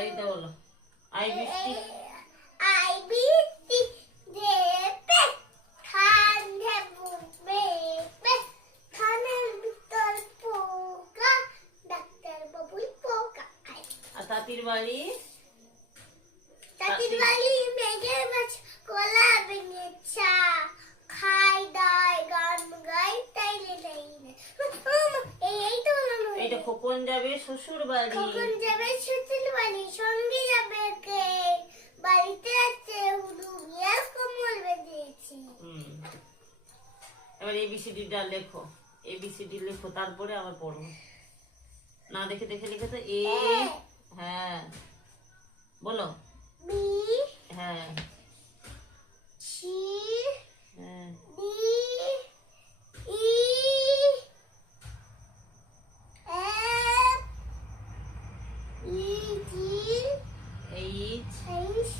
এইটা বলো আই বৃষ্টি আই বৃষ্টি দেবে। ঠান্ডা বুবে খানের ভিতর পোকা ডাক্তার বাবুই পোকা আর তাঁতির বাড়ি? তাতির বাড়ি মেঘের মাছ কলা ভেঙে চা খাই দাই গান গাই তাইলে তাই না। এই তো এইটা খোকন যাবে শ্বশুর বাড়ি কখন যাবে শ্বশুর বাড়ি সঙ্গে যাবে কে বাড়িতে আছে হুডু বিয়ার কমল বেঁধেছি হুম এবার এবিসিডিটা লেখো। এবিসিডি লেখো তারপরে আবার পড়ো। না দেখে দেখে লিখে তো এ হ্যাঁ। বলো। বি হ্যাঁ। সি হ্যাঁ। D E F E G H H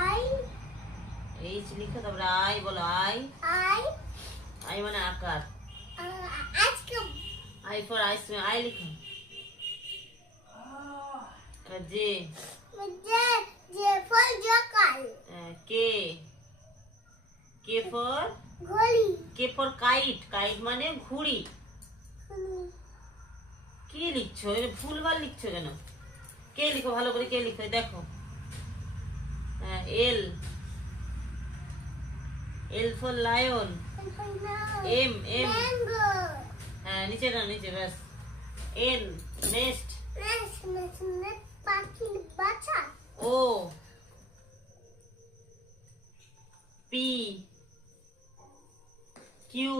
I H লিখো তারপরে আই বলো আই আই আই মানে আকার আজকে I for ice cream I লিখো জে যে যে ফল জকাল কে কে ফর গলি কে ফর কাইট কাইট মানে ঘুড়ি। কি লিখছো? এটা ভুলভাল লিখছো কেন? কে লিখো? ভালো করে কে লিখো? দেখো। হ্যাঁ L L for lion M M হ্যাঁ নিচে না নিচে ব্যাস। এন নেক্সট নেস নেস নেস পাখির বাচ্চা ও পি কিউ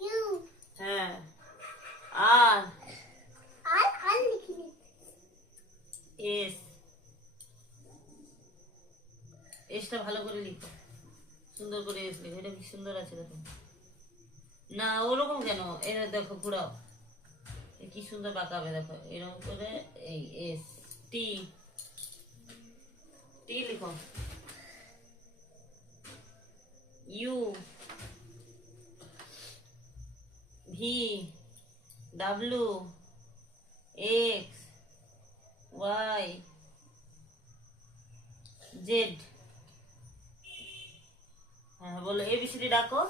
ইউ হ্যাঁ। আর আর আর লিখিনি। এস এসটা ভালো করে লিখো। সুন্দর করে এস এটা কি সুন্দর আছে দেখো। না, ওরকম কেন? এটা দেখো, ঘুরাও। কি সুন্দর বাঁকাবে দেখো। এরকম করে এই এস, টি। টি লিখো। U. V. W. X. Y. Z. বলো এবিসিডি ডাকো।